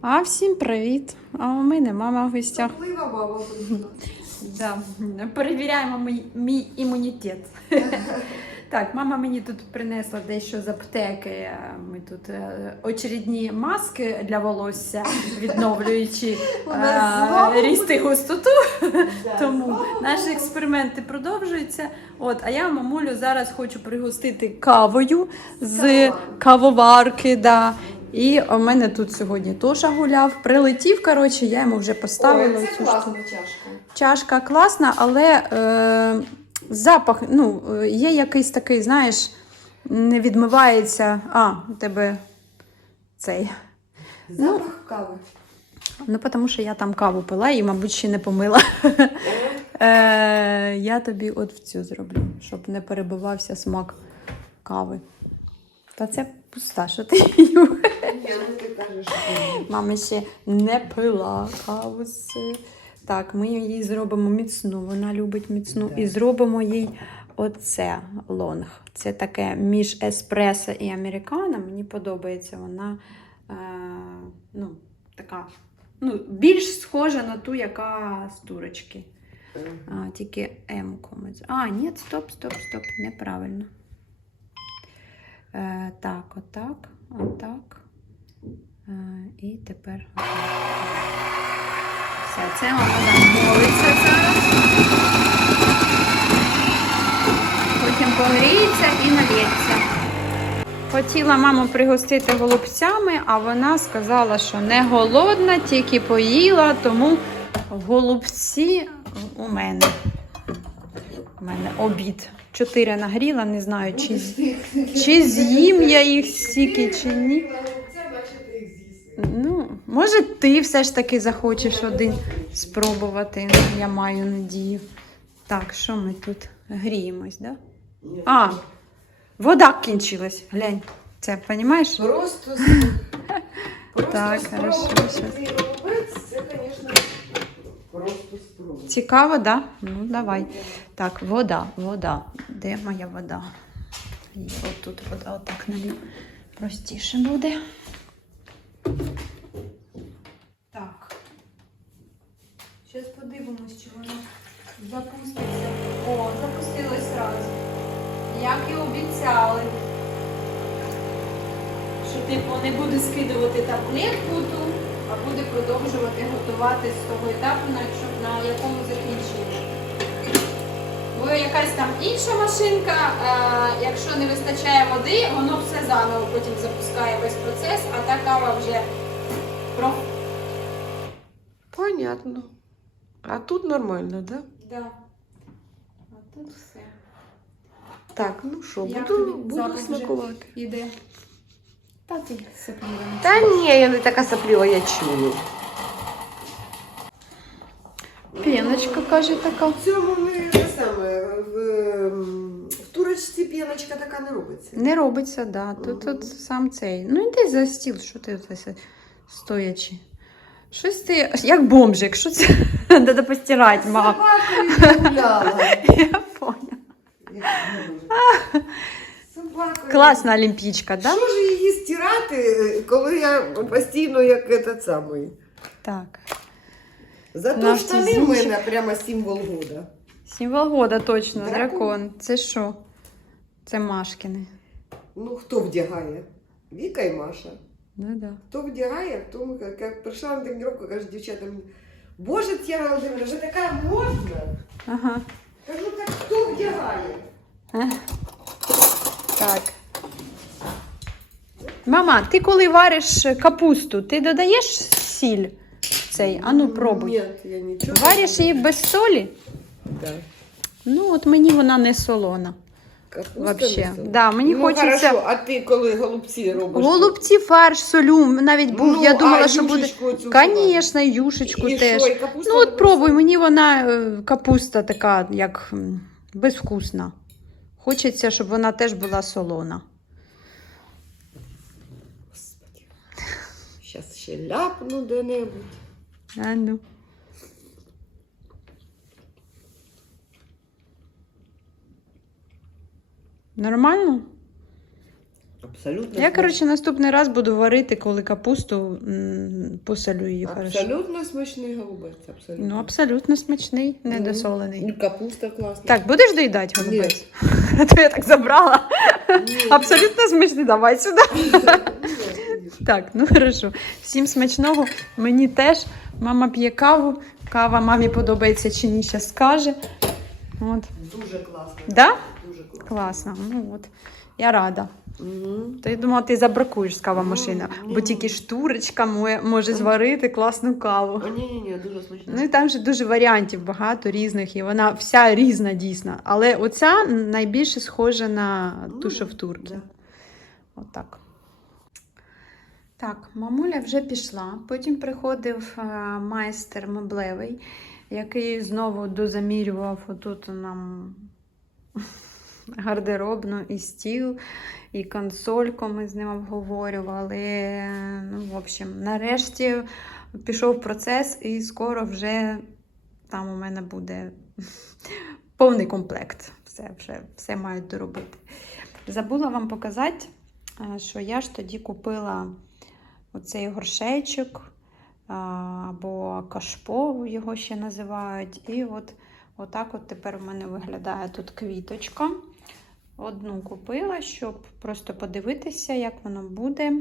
А всім привіт! А у мене мама в гостях. Саплива баба. Да. Перевіряємо мій, мій імунітет. Так, мама мені тут принесла дещо з аптеки. Ми тут е, очередні маски для волосся, відновлюючи е, ріст і густоту. Тому наші експерименти продовжуються. От, а я мамулю зараз хочу пригостити кавою з Кавоварки. кавоварки. Да. І у мене тут сьогодні Тоша гуляв, прилетів. Коротше, я йому вже поставила Ой, цю це штуку. класна чашка. Чашка класна, але е, запах, ну, е, є якийсь такий, знаєш, не відмивається. А, у тебе цей. Запах кави. Ну, тому що я там каву пила і, мабуть, ще не помила. Е, я тобі от в цю зроблю, щоб не перебивався смак кави. Та це пуста, що ти її Мама ще не пила каву з. Так, ми їй зробимо міцну. Вона любить міцну. І зробимо їй оце лонг. Це таке між еспресо і американо. Мені подобається. Вона е, ну, така ну, більш схожа на ту, яка з турочки. А, тільки М комець. А, ні, стоп, стоп, стоп, неправильно. Е, так, отак, отак. Е, і тепер. Все, це молиться зараз. Потім погріється і налється. Хотіла маму пригостити голубцями, а вона сказала, що не голодна, тільки поїла, тому голубці у мене. У мене обід. Чотири нагріла, не знаю, чи, чи з'їм я їх стільки, чи ні. Ну, може, ти все ж таки захочеш один спробувати. Я маю надію. Так, що ми тут гріємось, да? А, вода кінчилась. Глянь. Це, розумієш? Просто просто Так, хорошо, це, звісно, просто спробувати. Цікаво, да? Ну, давай. Так, вода, вода. Де моя вода? Є отут вода, отак налів. Простіше буде. Так. Зараз подивимось, чи воно запуститься. О, запустилось одразу. Як і обіцяли. Що типу не буде скидувати таблетку ту, а буде продовжувати готувати з того етапу, на, якому закінчили. Бо якась там інша машинка, е, якщо не вистачає води, воно все заново потім запускає весь процес, а та кава вже про. Понятно. А тут нормально, да? Да. А тут все. Так, ну що, Як буду, тобі буду запах вже? смакувати. Іде. Та ти сипліва. Та ні, я не така сапліва, я чую. Піночка, каже, така. В цьому не те саме. В, ем, в турочці п'яночка така не робиться. Не робиться, да. Тут, Мгм. тут сам цей. Ну йди за стіл, що ти ось стоячи. Щось ти, як бомжик, що це треба постирати, мам. Собакою гуляла. Я поняла. Собакою. Класна олімпійчка, да? Що ж її стирати, коли я постійно як этот самий? Так. Зато Наш штани в мене прямо символ года. Символ года точно, Дракон. дракон. Це що? Це Машкини. Ну, хто вдягає? Віка і Маша. Ну да. Хто вдягає, хто ми, як, прийшла на тренування, каже дівчата, мені, Боже, Тяна Володимирівна, вже така модна. Ага. Кажу, так хто вдягає? Так. Мама, ти коли вариш капусту, ти додаєш сіль цей? Ану, пробуй. Ні, я нічого. Вариш її без солі? Так. Ну, от мені вона не солона. Капуста Вообще. не. Да, мені ну, хочеться- Хорошо, а ти коли голубці робиш? Голубці, фарш, солю. Навіть був. Ну, я думала, а що буде. юшечку Звісно, юшечку І теж. що, і капуста Ну, от пробуй, мені вона е, капуста така, як м, безвкусна. Хочеться, щоб вона теж була солона. Господи. Щас ще ляпну де-небудь. А ну. Нормально? Абсолютно. Я, коротше, наступний раз буду варити, коли капусту м, посолю її хорошо. Абсолютно смачний голубець. Абсолютно. Ну, абсолютно смачний, Ну, недосолений. І капуста класна. Так, будеш доїдати голубець? А то я так забрала. Ні. Абсолютно смачний, давай сюди. Так, ну хорошо. Всім смачного. Мені теж. Мама п'є каву. Кава мамі подобається чи ні, ще скаже. От. Дуже класно. Да? Дуже класно. Класно. Ну от. Я рада. Угу. То я думала, ти забракуєш з кава машина, Ну, бо тільки штурочка може зварити класну каву. Ні, ні, ні, дуже смачно. Ну і там же дуже варіантів багато різних, і вона вся різна дійсно. Але оця найбільше схожа на ту, що в турки. да. Отак. Так, мамуля вже пішла. Потім приходив е, майстер меблевий, який знову дозамірював отут нам гардеробну і стіл, і консольку ми з ним обговорювали. Ну, в общем, нарешті пішов процес, і скоро вже там у мене буде повний комплект. Все, вже, все мають доробити. Забула вам показати, е, що я ж тоді купила оцей горшечок або кашпо, його ще називають. І от отак от тепер у мене виглядає тут квіточка. Одну купила, щоб просто подивитися, як воно буде.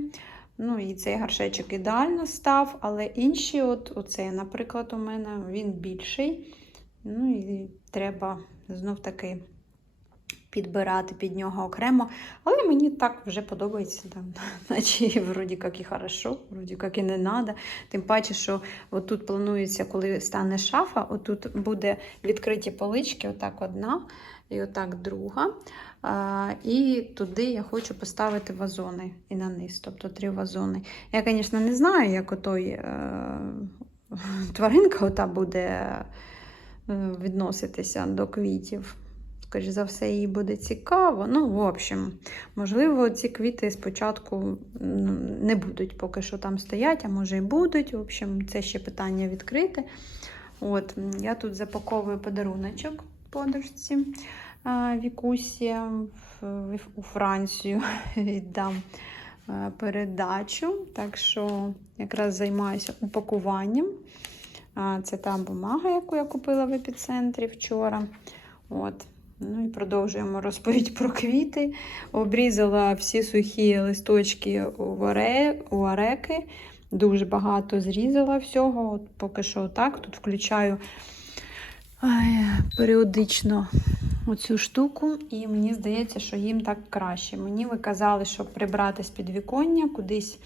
Ну, і цей горшечок ідеально став, але інші, от оцей, наприклад, у мене він більший. Ну і треба знов таки підбирати під нього окремо. Але мені так вже подобається, там, наче вроді як і хорошо, вроді як і не треба. Тим паче, що отут планується, коли стане шафа, отут буде відкриті полички, отак одна і отак друга. А, і туди я хочу поставити вазони і на низ, тобто три вазони. Я, звісно, не знаю, як отой е, тваринка ота буде е, відноситися до квітів. Скоріше за все, їй буде цікаво. Ну, в общем, можливо, ці квіти спочатку не будуть поки що там стоять, а може і будуть. В общем, це ще питання відкрите. От, я тут запаковую подаруночок подружці а, Вікусі у Францію віддам передачу. Так що якраз займаюся упакуванням. Це та бумага, яку я купила в епіцентрі вчора. От. Ну і продовжуємо розповідь про квіти. Обрізала всі сухі листочки у, ареки. Дуже багато зрізала всього. От поки що так. Тут включаю ай, періодично оцю штуку, і мені здається, що їм так краще. Мені ви казали, що прибрати з підвіконня кудись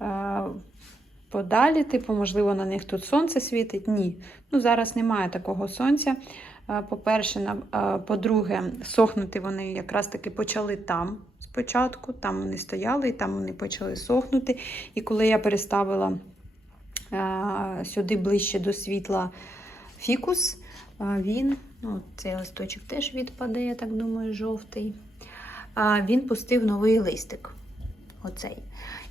е, подалі, типу, можливо, на них тут сонце світить. Ні. Ну, зараз немає такого сонця. Е, По-перше, е, по-друге, сохнути вони якраз таки почали там спочатку. Там вони стояли, і там вони почали сохнути. І коли я переставила е, сюди ближче до світла фікус, він, ну, цей листочок теж відпаде, я так думаю, жовтий. Він пустив новий листик. Оцей.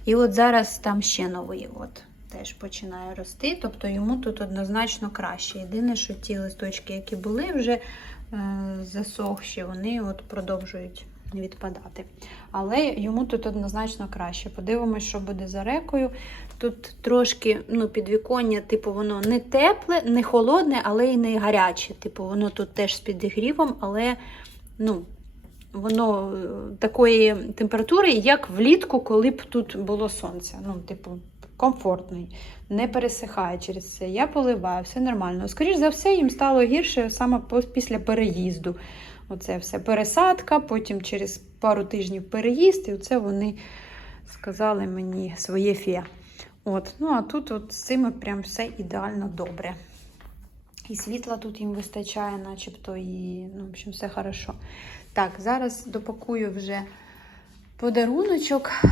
І от зараз там ще новий. От теж починає рости, тобто йому тут однозначно краще. Єдине, що ті листочки, які були вже е, засохші, вони от продовжують відпадати. Але йому тут однозначно краще. Подивимось, що буде за рекою. Тут трошки ну, підвіконня, типу, воно не тепле, не холодне, але й не гаряче. Типу, воно тут теж з підігрівом, але ну, воно е, такої температури, як влітку, коли б тут було сонце. Ну, типу, комфортний, не пересихає через це. Я поливаю, все нормально. Скоріше за все, їм стало гірше саме після переїзду. Оце все пересадка, потім через пару тижнів переїзд, і оце вони сказали мені своє фе. От. Ну, а тут от з цими прям все ідеально добре. І світла тут їм вистачає, начебто, і ну, в общем, все хорошо. Так, зараз допакую вже подаруночок, е,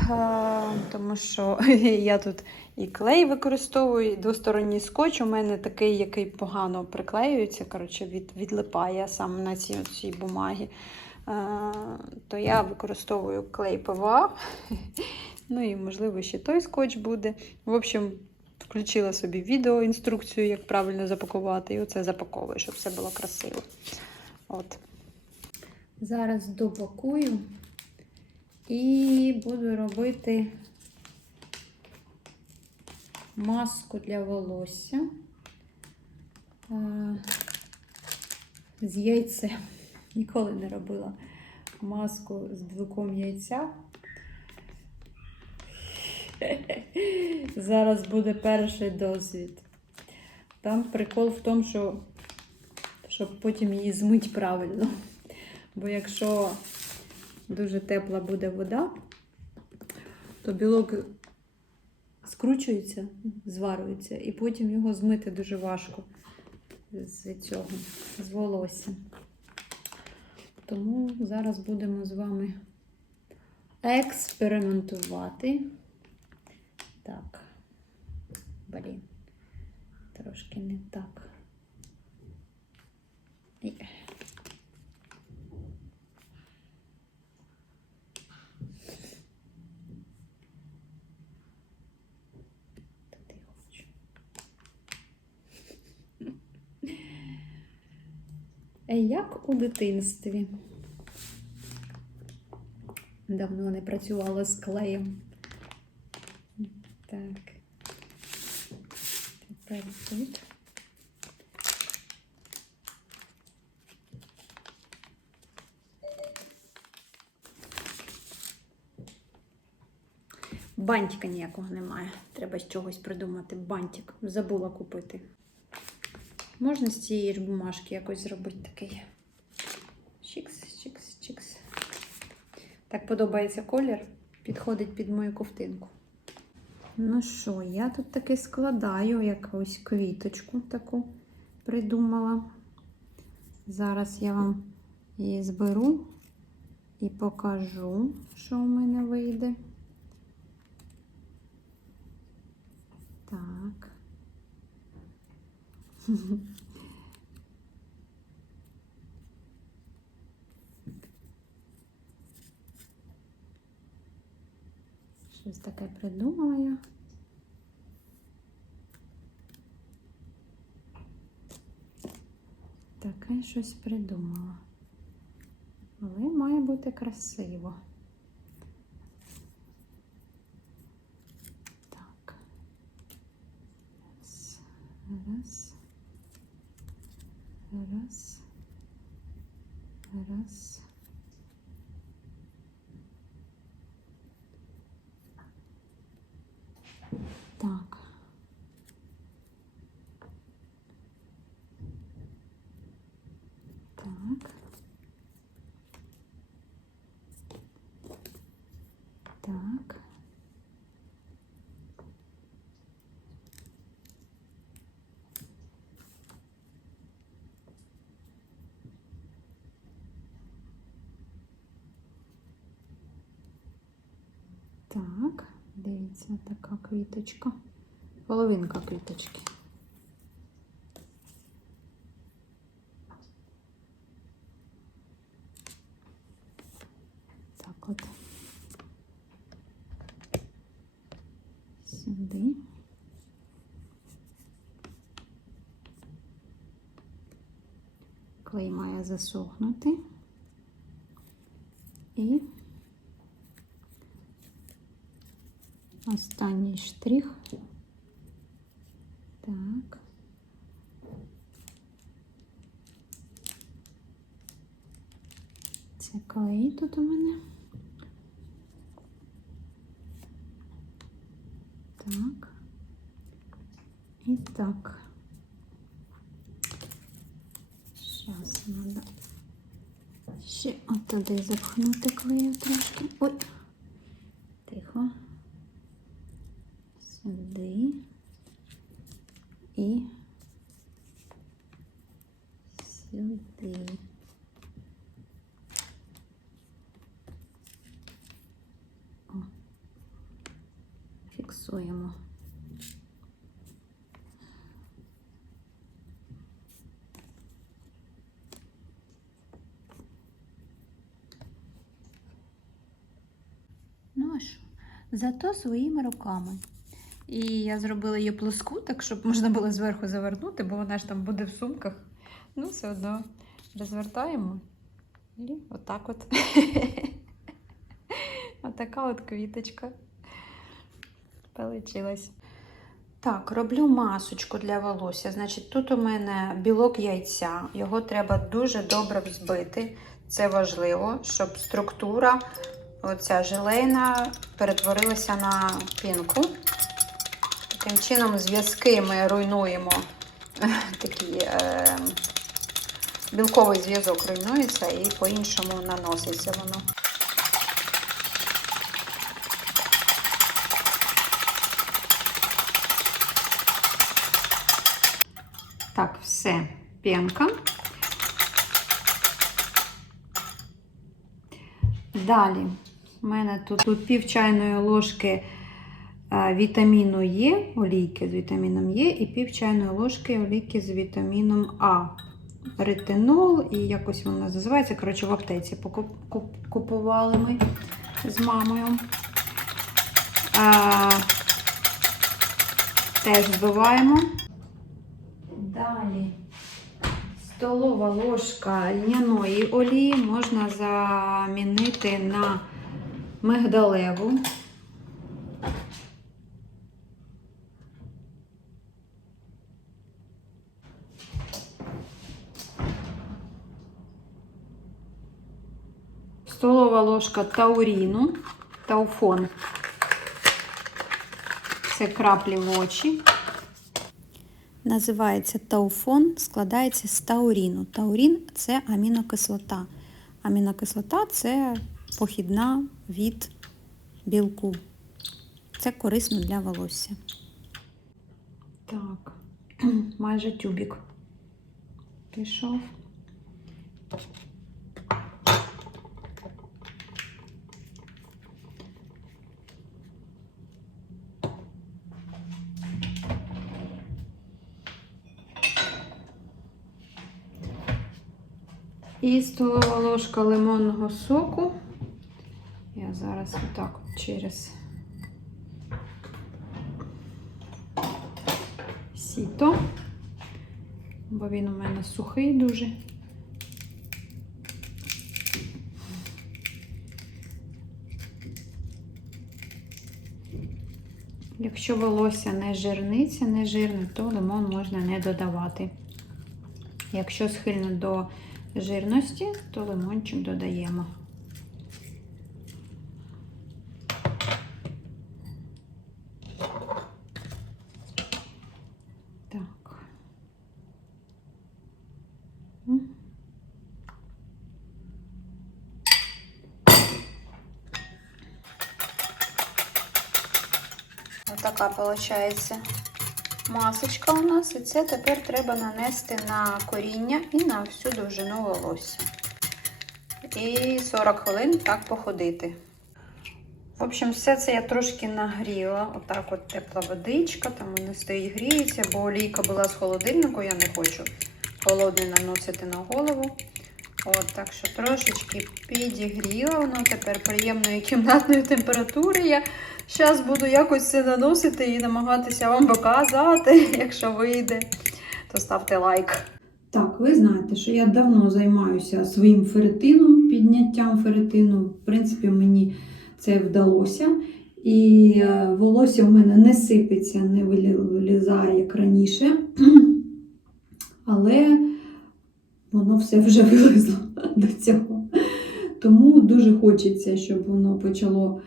тому що я тут і клей використовую, і двосторонній скотч. У мене такий, який погано приклеюється, коротше, від, відлипає саме на цій, цій бумагі. Е, То я використовую клей ПВА. Ну і, можливо, ще той скотч буде. В общем, включила собі відео, інструкцію, як правильно запакувати, і оце запаковую, щоб все було красиво. От. Зараз допакую І буду робити маску для волосся з яйцем. Ніколи не робила маску з білком яйця. Зараз буде перший досвід. Там прикол в тому, що щоб потім її змить правильно. Бо якщо дуже тепла буде вода, то білок скручується, зварюється, і потім його змити дуже важко з цього, з волосся. Тому зараз будемо з вами експериментувати. Так, блін, трошки не так. Є. Та ти хочу. Е, Як у дитинстві. Давно не працювала з клеєм. Так. Тепер тут. Бантика ніякого немає. Треба з чогось придумати. Бантик. Забула купити. Можна з цієї бумажки якось зробити такий. Чікс, чікс, чікс. Так подобається колір. Підходить під мою ковтинку. Ну що, я тут таки складаю якусь квіточку таку придумала. Зараз я вам її зберу і покажу, що в мене вийде. Так. Щось таке придумала я. Таке щось придумала. Але має бути красиво. Так. Раз. Раз. Раз. Раз. Так. Так. Так. Так, дивіться, така квіточка. Половинка квіточки. Так от. Сюди. Клей має засохнути. І Останній штрих. Так. Це клей тут у мене. Так. І так. Зараз треба ще отуди запхнути клею трошки. Ой. Тихо сюди і сюди. О, фіксуємо. Ну що? Зато своїми руками. І я зробила її плоску, так щоб можна було зверху завернути, бо вона ж там буде в сумках. Ну, все одно розвертаємо. І отак от. Отака от квіточка. Получилась. Так, роблю масочку для волосся. Значить, тут у мене білок яйця. Його треба дуже добре взбити. Це важливо, щоб структура, оця желейна, перетворилася на пінку. Таким чином, зв'язки ми руйнуємо. Такий е, білковий зв'язок руйнується і по-іншому наноситься воно. Так, все, пенка. Далі, у мене тут, тут пів чайної ложки вітаміну Е, олійки з вітаміном Е, і пів чайної ложки олійки з вітаміном А. Ретинол, і якось воно називається. Коротше, в аптеці купували ми з мамою. А, теж збиваємо. Далі столова ложка льняної олії можна замінити на мигдалеву. Столова ложка тауріну, тауфон. Це краплі в очі. Називається тауфон, складається з тауріну. Таурін це амінокислота. Амінокислота це похідна від білку. Це корисно для волосся. Так, майже тюбік пішов. І столова ложка лимонного соку. Я зараз отак от через сіто, бо він у мене сухий дуже. Якщо волосся не жирниця, не жирне, то лимон можна не додавати. Якщо схильно до жирності, то лимончик додаємо. Так. М. Отака виходить масочка у нас, і це тепер треба нанести на коріння і на всю довжину волосся. І 40 хвилин так походити. В общем, все це я трошки нагріла. Отак от тепла водичка, там мене стоїть гріється, бо олійка була з холодильнику, я не хочу холодний наносити на голову. От, так що трошечки підігріла, воно тепер приємної кімнатної температури. Я зараз буду якось це наносити і намагатися вам показати. Якщо вийде, то ставте лайк. Так, ви знаєте, що я давно займаюся своїм ферритином, підняттям ферритину. В принципі, мені це вдалося. І е, волосся в мене не сипеться, не вилізає, як раніше. Але воно все вже вилізло до цього. Тому дуже хочеться, щоб воно почало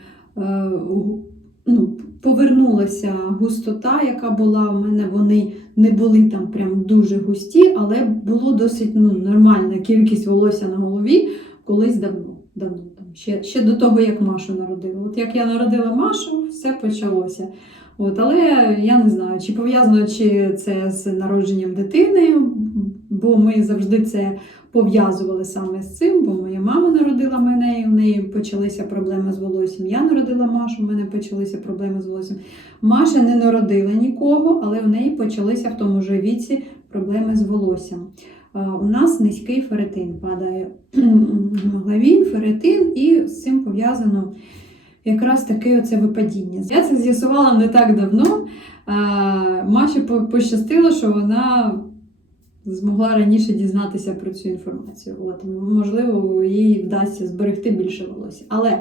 ну, повернулася густота, яка була у мене. Вони не були там прям дуже густі, але було досить ну, нормальна кількість волосся на голові колись давно. давно там, ще, ще до того, як Машу народила. От як я народила Машу, все почалося. От, але я не знаю, чи пов'язано чи це з народженням дитини, бо ми завжди це пов'язували саме з цим, бо моя мама народила мене, і в неї почалися проблеми з волоссям. Я народила Машу, в мене почалися проблеми з волоссям. Маша не народила нікого, але в неї почалися в тому ж віці проблеми з волоссям. У нас низький ферритин падає гемоглобін, ферритин, і з цим пов'язано якраз таке оце випадіння. Я це з'ясувала не так давно. Маші пощастило, що вона змогла раніше дізнатися про цю інформацію. От, можливо, їй вдасться зберегти більше волосся. Але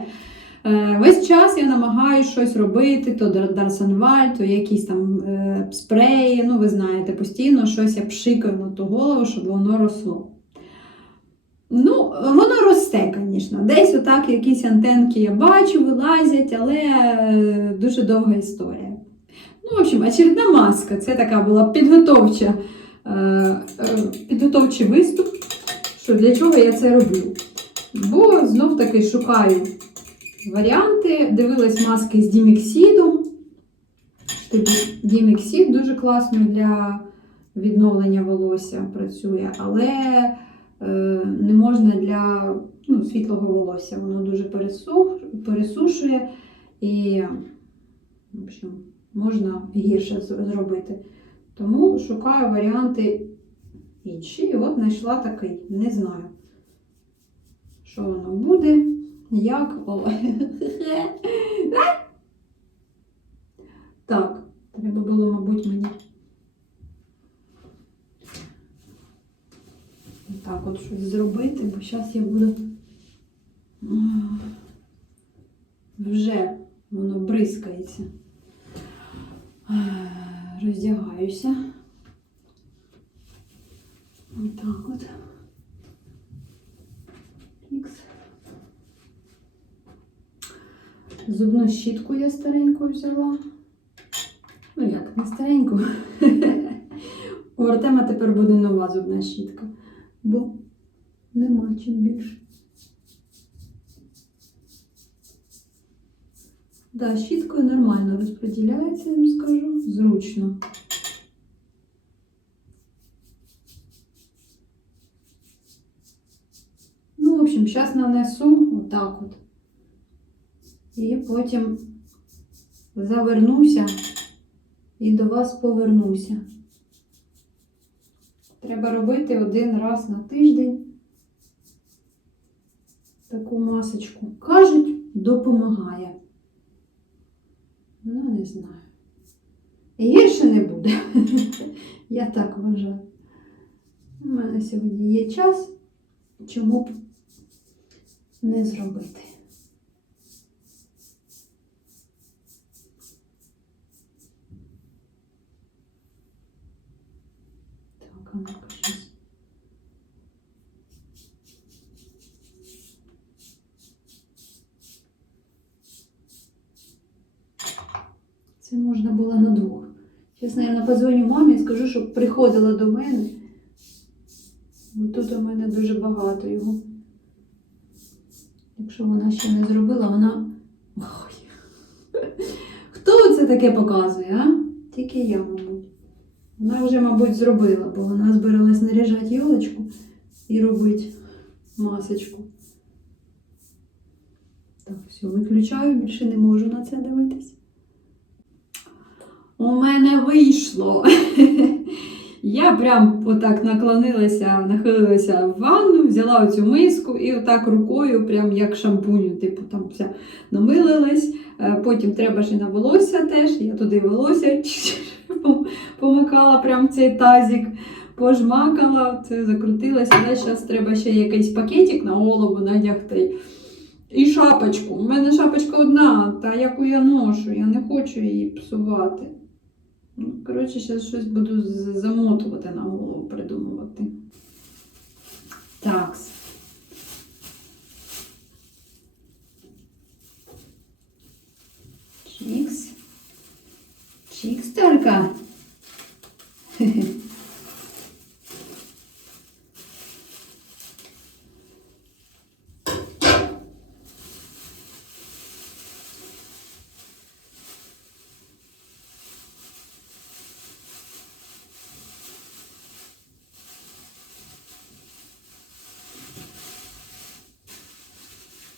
Е, Весь час я намагаюся щось робити, то Дар- Дарсенваль, то якісь там е, спреї. Ну, ви знаєте, постійно щось я пшикаю на ту голову, щоб воно росло. Ну, воно росте, звісно. Десь отак якісь антенки я бачу, вилазять, але е, дуже довга історія. Ну, в общем, очередна маска. Це така була підготовча, підготовчий виступ, що для чого я це роблю. Бо знов таки шукаю варіанти. Дивилась маски з Діміксідом. Типу, Діміксід дуже класно для відновлення волосся працює, але е, не можна для ну, світлого волосся. Воно дуже пересушує і в общем, можна гірше зробити. Тому шукаю варіанти інші. І от знайшла такий. Не знаю, що воно буде, як. Так, треба було, мабуть, мені. Так, от щось зробити, бо зараз я буду. Вже воно бризкається. Роздягаюся. Отак от. Ікс. Зубну щітку я стареньку взяла. Ну як, не стареньку. У Артема тепер буде нова зубна щітка, бо нема чим більше. Да, щіткою нормально розподіляється, я вам скажу. Зручно. Ну, в общем, зараз нанесу отак от. І потім завернуся і до вас повернуся. Треба робити один раз на тиждень таку масочку. Кажуть, допомагає. Не знаю. Гірше не буде. Я так вважаю. У мене сьогодні є час, чому б не зробити. Так, Це можна було на двох. Зараз, мабуть, позвоню мамі і скажу, щоб приходила до мене. Бо тут у мене дуже багато його. Якщо вона ще не зробила, вона. Ой. Хто це таке показує, а? Тільки я, мабуть. Вона вже, мабуть, зробила, бо вона збиралась наряжати йолочку і робити масочку. Так, все, виключаю, більше не можу на це дивитись. У мене вийшло. Я прям отак наклонилася, нахилилася в ванну, взяла оцю миску і отак рукою, прям як шампуню, типу там вся намилилась. Е, Потім треба ще на волосся теж. Я туди волосся помикала прям цей тазик, пожмакала, це закрутилася. Зараз треба ще якийсь пакетик на голову надягти. І шапочку. У мене шапочка одна, та яку я ношу, я не хочу її псувати. Ну, коротше, зараз щось буду замотувати на голову, придумувати. Так. Чікс. Чікс только.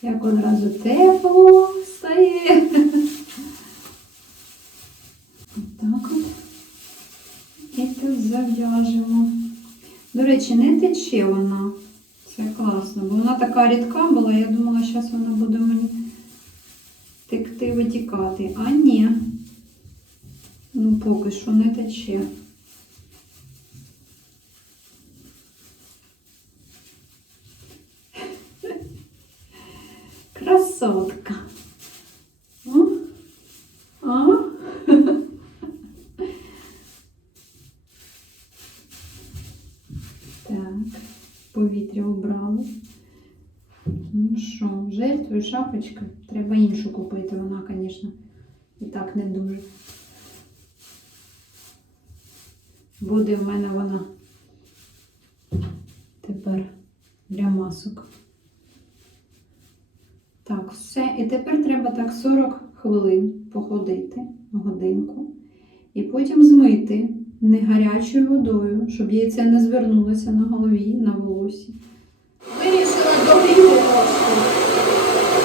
Як одразу тепло стає. Так от. І тут зав'яжемо. До речі, не тече вона. Це класно, бо вона така рідка була, я думала, зараз вона буде мені текти витікати. А ні. Ну, поки що не тече. Красотка. Ага. Так, повітря обрали. Ну що, жертвую шапочка. Треба іншу купити, вона, звісно, і так не дуже. Буде в мене вона тепер для масок. Так, все. І тепер треба так 40 хвилин походити, годинку. І потім змити не гарячою водою, щоб яйце не звернулося на голові, на волосі. Вирішила догріти трошки,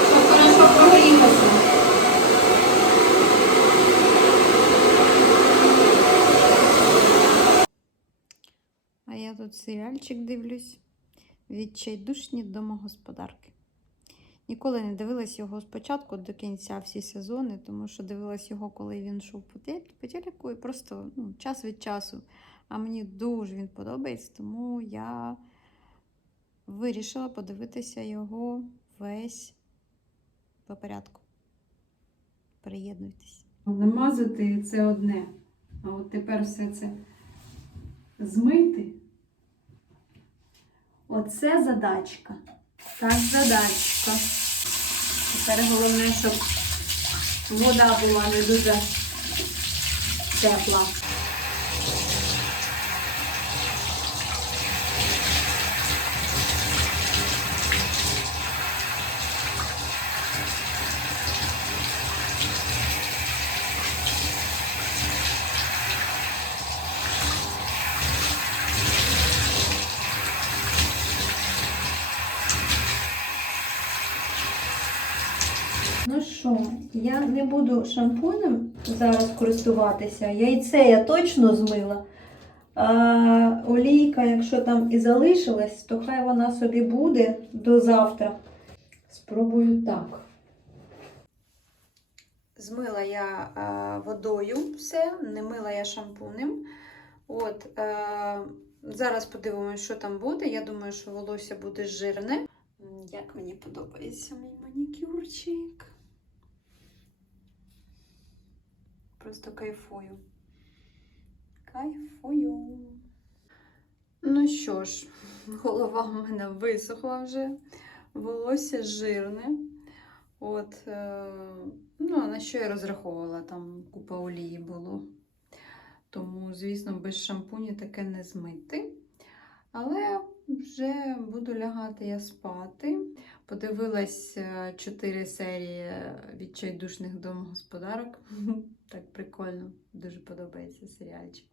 щоб хорошо прогрілося. А я тут серіальчик дивлюсь. Відчайдушні домогосподарки. Ніколи не дивилась його спочатку до кінця всі сезони, тому що дивилась його, коли він йшов по телеку, і просто ну, час від часу. А мені дуже він подобається, тому я вирішила подивитися його весь по порядку. Приєднуйтесь. Намазати це одне. А от тепер все це змити. Оце задачка. Так, задачка. Тепер головне, щоб вода була не дуже тепла. Ну що, я не буду шампунем зараз користуватися. Яйце я точно змила. А олійка, якщо там і залишилась, то хай вона собі буде до завтра. Спробую так. Змила я водою все, не мила я шампунем. От, зараз подивимося, що там буде. Я думаю, що волосся буде жирне. Як мені подобається мій манікюрчик. Просто кайфую. Кайфую. Ну що ж, голова в мене висохла вже, волосся жирне. От, е, ну, на що я розраховувала? Там купа олії було. Тому, звісно, без шампуні таке не змити. Але вже буду лягати я спати. Подивилась 4 серії відчайдушних домогосподарок. Так прикольно, дуже подобається серіальчик.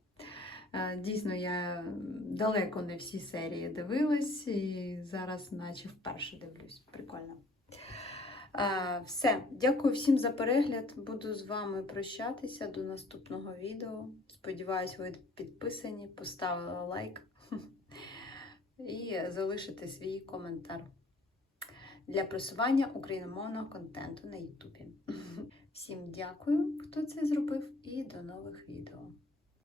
Е, Дійсно, я далеко не всі серії дивилась і зараз, наче вперше дивлюсь. Прикольно. Е, Все, дякую всім за перегляд. Буду з вами прощатися до наступного відео. Сподіваюсь, ви підписані, поставили лайк і залишите свій коментар для просування україномовного контенту на Ютубі. Всім дякую, хто це зробив, і до нових відео.